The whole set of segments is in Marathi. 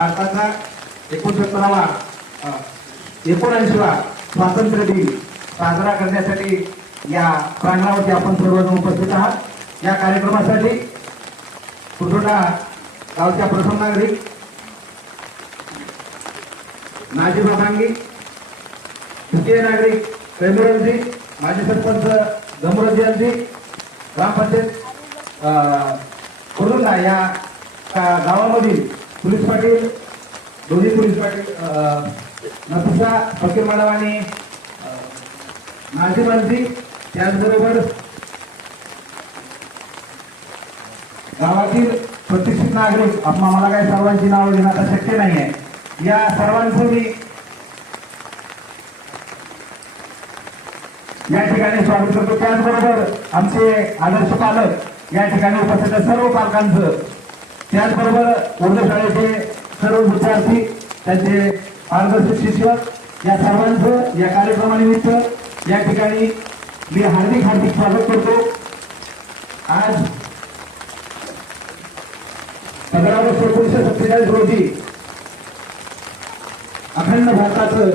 भारताचा 69वा 79वा स्वातंत्र्य दिन साजरा करण्यासाठी या प्रांगणावरती आपण सर्वजण उपस्थित आहात। या कार्यक्रमासाठी कुर्डुंडा गावच्या प्रथम नागरिक नाजीबा भांगी, द्वितीय नागरिक प्रेमरावजी, माजी सरपंच गमरोजी यांची, ग्रामपंचायत कुर्डुंडा या गावामधील पोलीस पाटील, दोन्ही पोलीस पाटील नफिसा फकीर मॅडम आणि नाजीबांची, त्याचबरोबर गावातील प्रतिष्ठित नागरिक, मला काही सर्वांची नावं घेणं आता शक्य नाही आहे, या सर्वांचं मी या ठिकाणी स्वागत करतो। त्याचबरोबर आमचे आदर्श पालक या ठिकाणी उपस्थित सर्व पालकांचं, त्याचबरोबर उर्दू शाळेचे सर्व विद्यार्थी, त्यांचे मार्गदर्शक शिक्षक, या सर्वांचं या कार्यक्रमानिमित्त या ठिकाणी मी हार्दिक स्वागत करतो। आज 15 ऑगस्ट 1947 रोजी अखंड भारताचं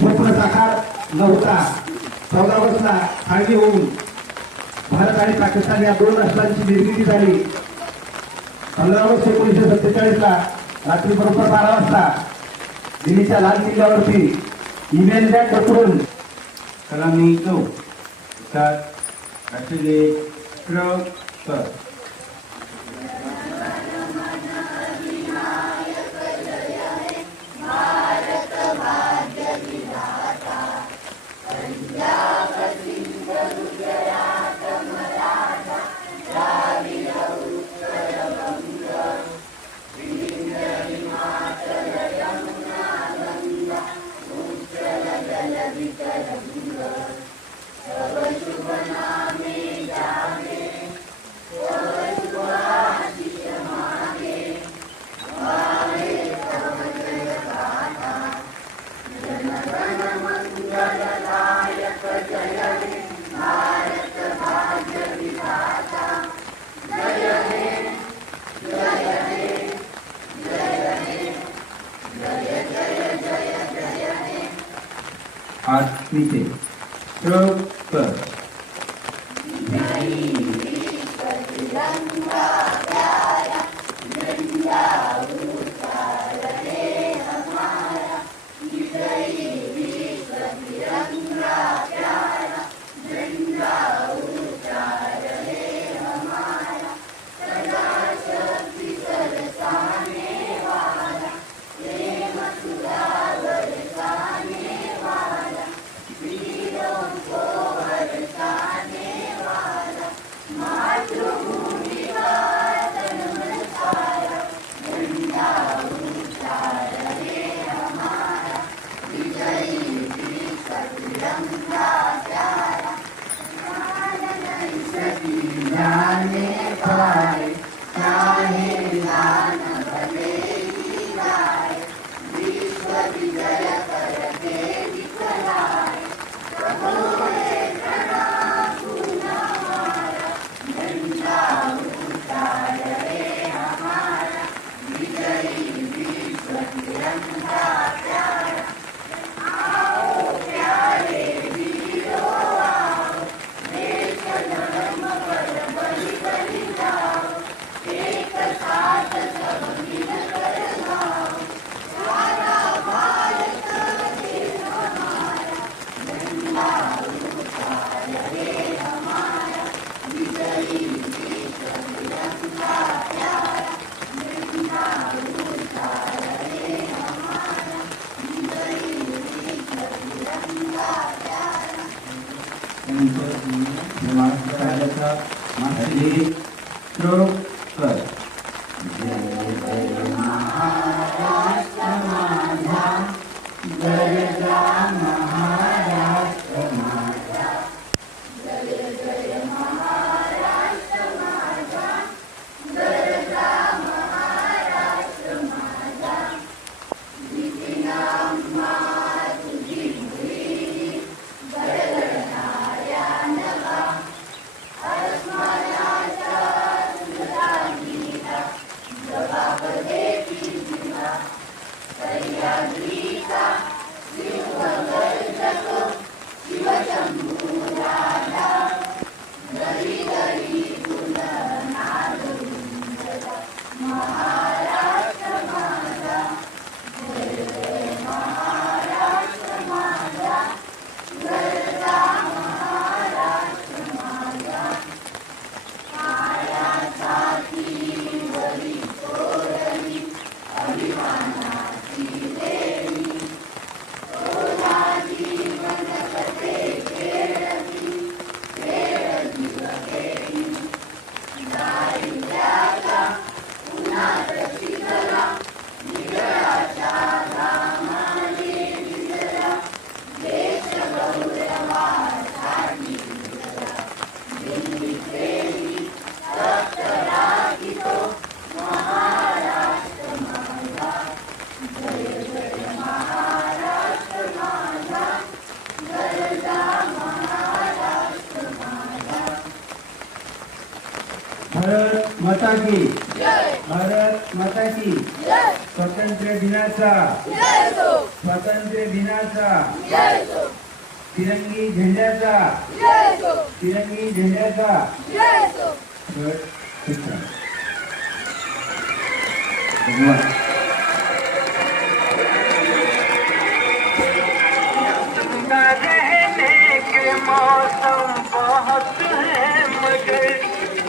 स्वप्न साकार न होता 14 ऑगस्टला फाळणी होऊन भारत आणि पाकिस्तान या दोन राष्ट्रांची निर्मिती झाली। 15 ऑगस्ट 1947ला रात्री बरोबर 12 वाजता दिल्लीच्या लाल किल्ल्यावरती ईमेलच्या टकरून सलामी दो असले तर नीचे कर भारत माता की भारत माता की स्वातंत्र्य दिनाचा स्वातंत्र्य दिनाचा तिरंगी झेंड्याचा तिरंगी झेंड्याचा धन्यवाद. रहने के मौसम बहुत है मगर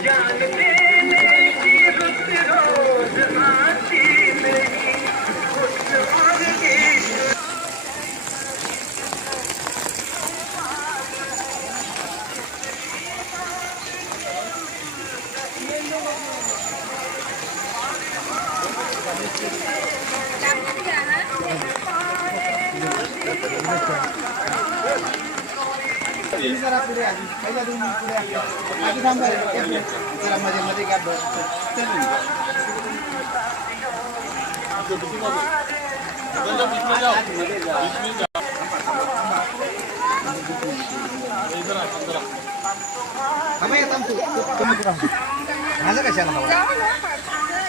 जान देने की रुत रोज आती नहीं खुद और की जरा पुढे आधी पहिला 2 मिनिट पुढे आधी थांबा जरा मध्ये मध्ये काय माझं कशाला हवा